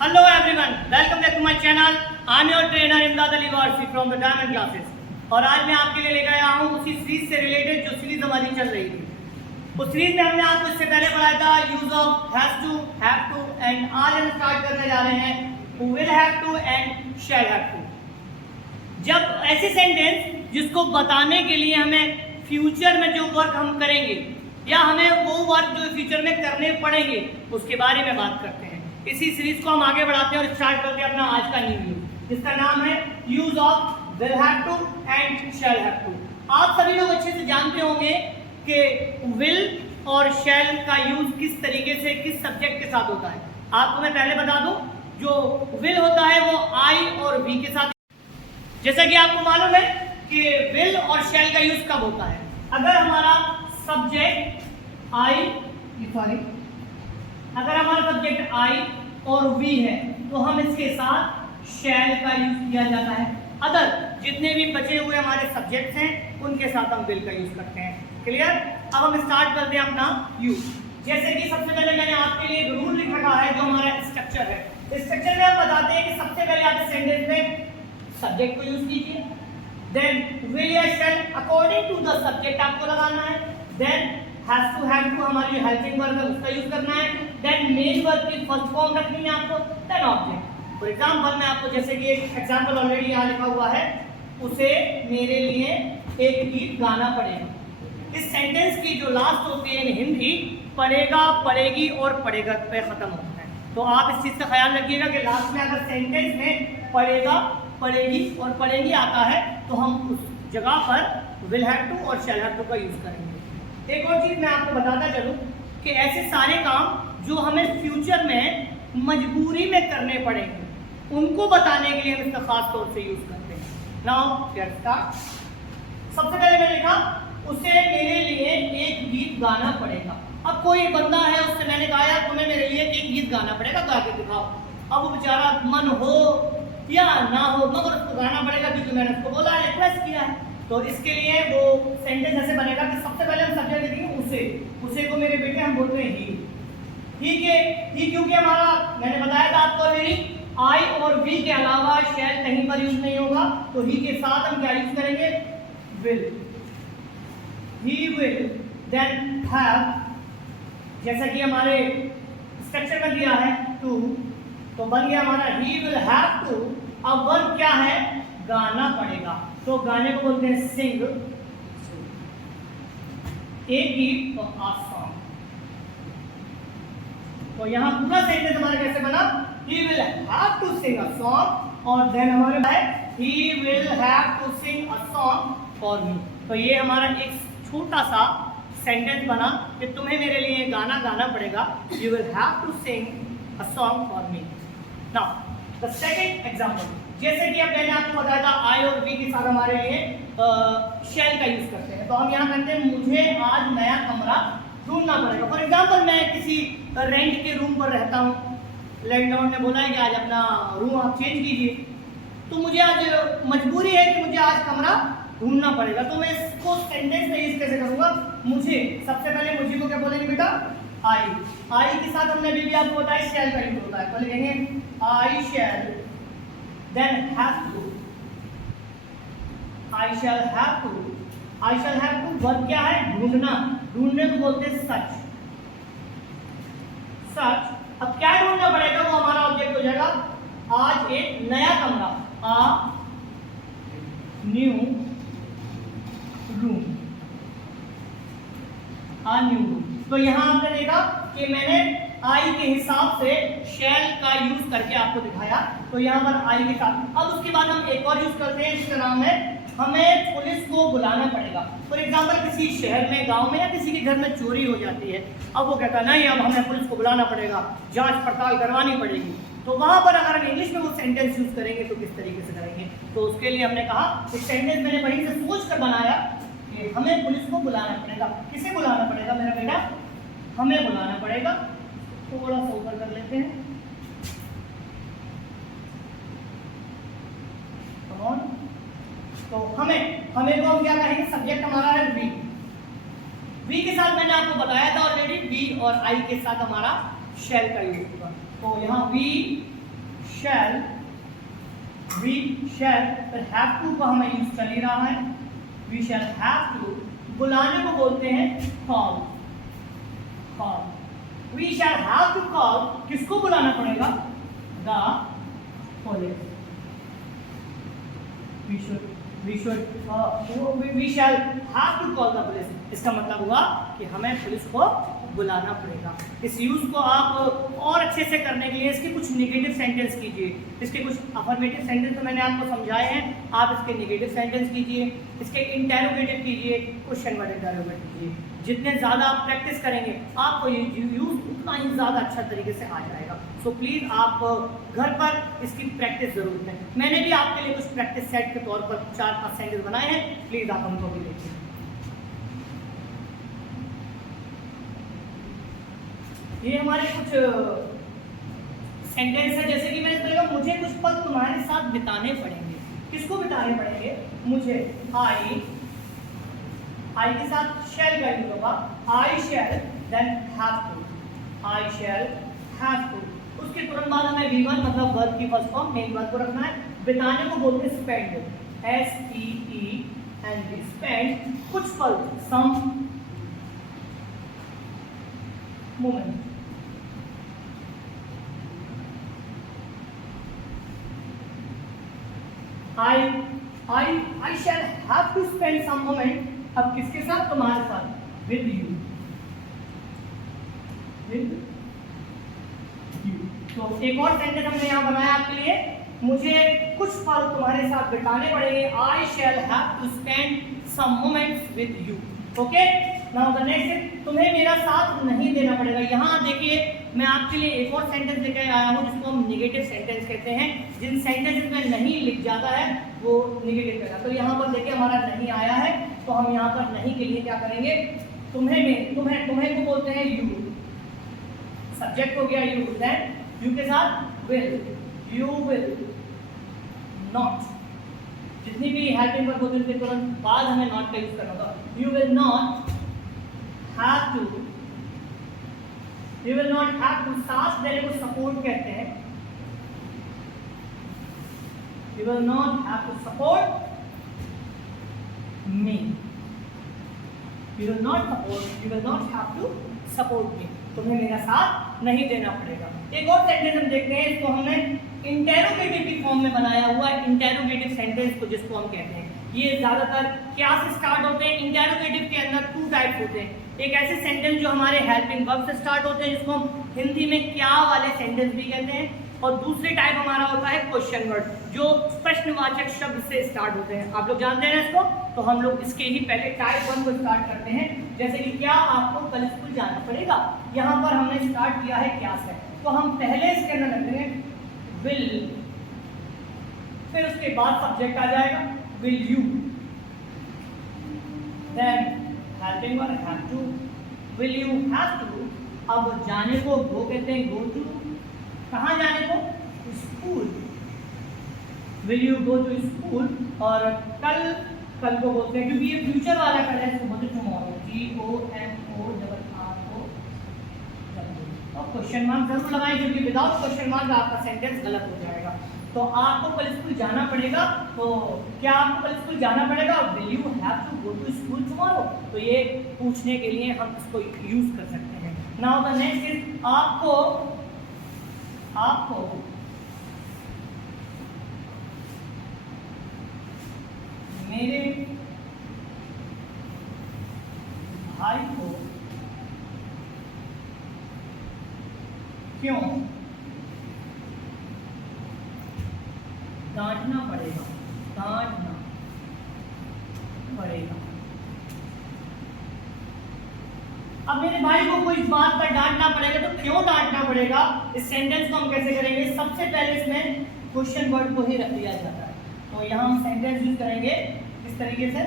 Hello everyone, welcome back to my channel. I am your trainer इमदाद Ali Warsi from the Diamond Classes। और आज मैं आपके लिए लेकर आया हूँ उसी सीरीज से रिलेटेड जो सीरीज हमारी चल रही थी। उस सीरीज में हमने आपको इससे पहले पढ़ाया था use of has to, have to and आज हम स्टार्ट करने जा रहे हैं will have to and shall have to. जब ऐसे सेंटेंस जिसको बताने के लिए हमें फ्यूचर में जो वर्क हम करेंगे या हमें वो वर्क जो फ्यूचर में करने पड़ेंगे उसके बारे में बात करते हैं। इसी सीरीज को हम आगे बढ़ाते हैं और स्टार्ट करते हैं अपना आज का न्यू यूज जिसका नाम है use of will have to and shall have to. आप सभी लोग अच्छे से जानते होंगे कि विल और शैल का यूज किस तरीके से किस सब्जेक्ट के साथ होता है। आपको मैं पहले बता दूं, जो विल होता है वो आई और वी के साथ। जैसा कि आपको मालूम है कि विल और शैल का यूज कब होता है, अगर हमारा सब्जेक्ट आई अगर हमारा सब्जेक्ट आई और वी है तो हम इसके साथ शैल का यूज किया जाता है। अदर जितने भी बचे हुए हमारे सब्जेक्ट्स हैं उनके साथ हम विल का यूज करते हैं। क्लियर? अब हम स्टार्ट करते हैं अपना यूज। जैसे कि सबसे पहले मैंने आपके लिए रूल लिख रखा है जो हमारा स्ट्रक्चर है। स्ट्रक्चर में हम बताते हैं कि सबसे पहले आप सेंटेंस में सब्जेक्ट को यूज कीजिए, देन विल या शैल अकॉर्डिंग टू द सब्जेक्ट आपको लगाना है, देन हैज टू हमारी हेल्पिंग वर्ब है उसका यूज करना है, देन मेन वर्ब की फर्स्ट फॉर्म रखनी है आपको, देन ऑब्जेक्ट। फॉर एग्जांपल मैं आपको जैसे कि एक एग्जांपल ऑलरेडी यहाँ लिखा हुआ है, उसे मेरे लिए एक गीत गाना पड़ेगा। इस सेंटेंस की जो लास्ट होती है इन हिंदी पढ़ेगा, पढ़ेगी और पढ़ेगा पे खत्म होता है। तो आप इस चीज का ख्याल रखिएगा कि लास्ट में अगर सेंटेंस में पढ़ेगा, पढ़ेगी और पढ़ेगी आता है तो हम उस जगह पर विल हैव टू और शैल हैव टू का यूज करेंगे। एक और चीज मैं आपको बताता चलूं कि ऐसे सारे काम जो हमें फ्यूचर में मजबूरी में करने पड़ेंगे उनको बताने के लिए हम इसका खास तौर से यूज करते हैं। Now let's start. सबसे पहले मैंने लिखा उसे मेरे लिए एक गीत गाना पड़ेगा। अब कोई बंदा है उससे मैंने कहा यार तुम्हें मेरे लिए एक गीत गाना पड़ेगा, गा के दिखाओ। अब वो बेचारा मन हो या ना हो मगर उसको गाना पड़ेगा क्योंकि मैंने उसको बोला है, रिक्वेस्ट किया है। तो इसके लिए वो सेंटेंस ऐसे बनेगा कि सबसे पहले हम सब्जेक्ट लिखेंगे उसे को मेरे बेटे हम बोलते हैं ही क्योंकि हमारा मैंने बताया था आपको ऑलरेडी आई और वी के अलावा शैल कहीं पर यूज नहीं होगा, तो ही के साथ हम क्या यूज करेंगे, will. He will then have, जैसा कि हमारे स्ट्रक्चर में दिया है टू, तो बन गया हमारा ही विल हैव टू। अब वर्ब क्या है, गाना पड़ेगा, तो गाने को बोलते हैं सिंग, एक गीत और आ सॉन्ग। तो यहाँ पूरा सेंटेंस हमारा कैसे बना, he will have to sing a song और then हमारे है he will have to sing a song for me। तो ये हमारा एक छोटा सा सेंटेंस बना कि तुम्हें मेरे लिए गाना गाना पड़ेगा, you will have to sing a song for me। Now the second example, जैसे कि अब मैंने आपको बताया था आई और वी के साथ हमारे लिए शैल का यूज करते हैं। तो हम यहाँ कहते हैं मुझे आज नया कमरा ढूंढना पड़ेगा। फॉर एग्जाम्पल मैं किसी रेंट के रूम पर रहता हूँ, लैंडलॉर्ड ने बोला है कि आज अपना रूम आप चेंज कीजिए, तो मुझे आज मजबूरी है कि मुझे आज कमरा ढूंढना पड़ेगा। तो मैं इसको सेंटेंस में यूज कैसे करूँगा, मुझे सबसे पहले मुझे को क्या बोलेंगे बेटा, आई के साथ हमने भी आपको बताया शैल का यूज होता है। पहले कहेंगे I shall, then have to, I shall have to. I shall have to verb क्या है, ढूंढना, ढूंढने को बोलते हैं सच। अब क्या ढूंढना पड़ेगा, वो हमारा ऑब्जेक्ट हो जाएगा आज एक नया कमरा, आ न्यू रूम, आ न्यू रूम। तो यहां आपने देखा कि मैंने आई के हिसाब से शैल का यूज करके आपको दिखाया। तो यहां पर आई के साथ अब उसके बाद हम एक और यूज करते हैं जिसका नाम है हमें पुलिस को बुलाना पड़ेगा। फॉर एग्जाम्पल किसी शहर में, गांव में या किसी के घर में चोरी हो जाती है, अब वो कहता है नहीं अब हमें पुलिस को बुलाना पड़ेगा, जांच पड़ताल करवानी पड़ेगी। तो वहां पर अगर हम इंग्लिश में वो सेंटेंस यूज करेंगे तो किस तरीके से करेंगे, तो उसके लिए हमने कहा इस सेंटेंस मैंने वहीं से सोच कर बनाया कि हमें पुलिस को बुलाना पड़ेगा। किसे बुलाना पड़ेगा मेरा बेटा, हमें बुलाना पड़ेगा। थोड़ा सा ऊपर कर लेते हैं, तो हमें को हम क्या कहेंगे, सब्जेक्ट हमारा है वी के साथ मैंने आपको बताया था ऑलरेडी, वी और आई के साथ हमारा शैल का यूज होगा। तो यहाँ वी शैल, वी शैल, फिर हैव टू का हमें यूज चल ही रहा है, वी शैल हैव टू, बुलाने को बोलते हैं call, call, we shall have to call, किसको बुलाना पड़ेगा, the police, we shall have to call the police, इसका मतलब हुआ कि हमें पुलिस को बुलाना पड़ेगा। इस यूज को आप और अच्छे से करने के लिए इसके कुछ नेगेटिव सेंटेंस कीजिए, इसके कुछ अफर्मेटिव सेंटेंस तो मैंने आपको समझाए हैं, आप इसके नेगेटिव सेंटेंस कीजिए, इसके इंटेरोगेटिव कीजिए, क्वेश्चन वर्ड इंटेरोगेट कीजिए। जितने ज़्यादा आप प्रैक्टिस करेंगे आपको ये यूज उतना ही ज़्यादा अच्छा तरीके से आ जाएगा। सो प्लीज़ आप घर पर इसकी प्रैक्टिस ज़रूर करें। मैंने भी आपके लिए कुछ प्रैक्टिस सेट के तौर पर 4-5 सेंटेंस बनाए हैं, प्लीज़ आप उनको भी देखिए। ये हमारे कुछ सेंटेंस है, जैसे कि मैंने बोला मुझे कुछ पल तुम्हारे साथ बिताने पड़ेंगे। किसको बिताने पड़ेंगे, मुझे, आई के साथ शैल का यूज होगा, I shall, then have to, I shall have to. उसके तुरंत बाद हमें V1 मतलब वर्ब की फर्स्ट फॉर्म मेन वर्ब को रखना है। बिताने को बोलते हैं स्पेंड, SPEND, स्पेंड, कुछ पल, some moment. I shall have to spend some moment, अब किसके साथ, तुम्हारे साथ, with you, with you। तो एक और सेंटेंस हमने यहाँ बनाया आपके लिए, मुझे कुछ पल तुम्हारे साथ बिताने पड़ेंगे, I shall have to spend some moments with you। Okay, now the next is, तुम्हें मेरा साथ नहीं देना पड़ेगा। यहाँ देखिए मैं आपके लिए एक और सेंटेंस लेकर आया हूँ जिसको हम नेगेटिव सेंटेंस कहते हैं। जिन सेंटेंस में नहीं लिख जाता है वो नेगेटिव कहता है। तो यहाँ पर देखिए हमारा नहीं आया है, तो हम यहाँ पर नहीं के लिए क्या करेंगे, तुम्हें को बोलते हैं यू, सब्जेक्ट हो गया यू, देन यू के साथ विल, यू विल नॉट, जितनी भी हेल्पिंग वर्ब होती है उसके तुरंत बाद हमें नॉट का यूज करना होगा। You will not have to, you will not have to, साथ देने को सपोर्ट कहते हैं, you will not have to support me, you will not support, you will not have to support me, तुम्हें मेरा साथ नहीं देना पड़ेगा। एक और सेंटेंस हम देखते हैं, इसको हमने इंटेरोगेटिव की फॉर्म में बनाया हुआ है, इंटेरोगेटिव सेंटेंस को जिसको हम कहते हैं। ये ज्यादातर क्या से स्टार्ट होते हैं, इंटेरोगेटिव के अंदर 2 टाइप होते हैं। एक ऐसे सेंटेंस जो हमारे हेल्पिंग वर्ब से स्टार्ट होते हैं जिसको हम हिंदी में क्या वाले सेंटेंस भी कहते हैं, और दूसरी टाइप हमारा होता है क्वेश्चन वर्ड जो प्रश्नवाचक शब्द से स्टार्ट होते हैं। आप लोग जानते हैं इसको, तो हम लोग इसके ही पहले टाइप 1 को स्टार्ट करते हैं। जैसे कि क्या आपको कल स्कूल जाना पड़ेगा, यहाँ पर हमने स्टार्ट किया है क्या से, तो हम पहले इसके अंदर रखते हैं विल, फिर उसके बाद सब्जेक्ट आ जाएगा will you, then helping verb have to, will you have to. अब जाने को गो कहते हैं, गो टू, कहाँ जाने को, school, will you go to school. और कल को बोलते हैं, क्योंकि ये फ्यूचर वाला कल है, इसको बोलते हैं टुमारो, TOMORRO। और क्वेश्चन मार्क जरूर लगाएं, क्योंकि विदाउट क्वेश्चन मार्क आपका सेंटेंस गलत हो जाएगा। तो आपको कल स्कूल जाना पड़ेगा, तो क्या आपको कल स्कूल जाना पड़ेगा, will you have to go to school tomorrow, तो ये पूछने के लिए हम इसको यूज कर सकते हैं। नाउ द नेक्स्ट इज, आपको मेरे भाई को क्यों डांटना पड़ेगा, डांटना पड़ेगा। अब मेरे भाई को कोई बात पर डांटना पड़ेगा, तो क्यों डांटना पड़ेगा, इस सेंटेंस को हम कैसे करेंगे, सबसे पहले इसमें क्वेश्चन वर्ड को ही रख दिया जाता है। तो यहाँ हम सेंटेंस यूज करेंगे इस तरीके से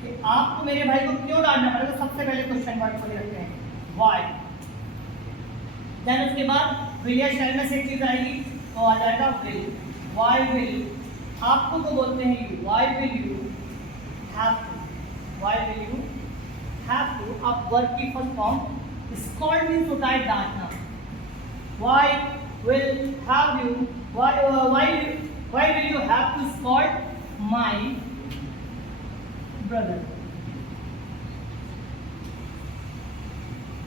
कि आपको मेरे भाई को क्यों डांटना पड़ेगा, तो सबसे पहले क्वेश्चन वर्ड को ही रखते हैं, व्हाई, देन उसके बाद विल या शैल में से एक चीज आएगी, तो आ जाएगा विल, व्हाई विल, आपको को बोलते हैं you, why will you have to, why will you have to. अब वर्ब की फर्स्ट फॉर्म स्कॉल्ड मीन्स होता है डांटना, why will have you why will you have to scold my brother?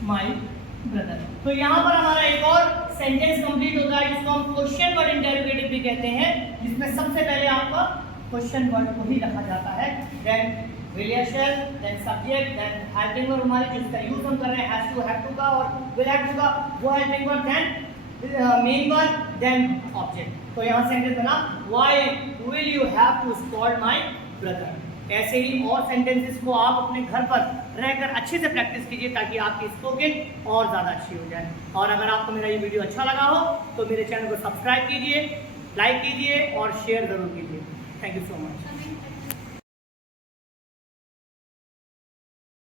My brother. तो यहाँ पर हमारा एक और सेंटेंस कंप्लीट होता है जिसको हम क्वेश्चन वर्ड इंटरोगेटिव भी कहते हैं, जिसमें सबसे पहले आपका क्वेश्चन वर्ड को ही रखा जाता है. देन will या shall, then subject, then helping verb हमारे जिसका यूज हम कर रहे हैं has to, have to का और will have to का वो helping verb, then main verb, then object. तो यहाँ सेंटेंस बना why will you have to scold my brother. ऐसे ही और सेंटेंसेस को आप अपने घर पर रहकर अच्छे से प्रैक्टिस कीजिए ताकि आपकी स्पोकन और ज़्यादा अच्छी हो जाए. और अगर आपको मेरा ये वीडियो अच्छा लगा हो तो मेरे चैनल को सब्सक्राइब कीजिए, लाइक कीजिए और शेयर ज़रूर कीजिए. Thank you so much.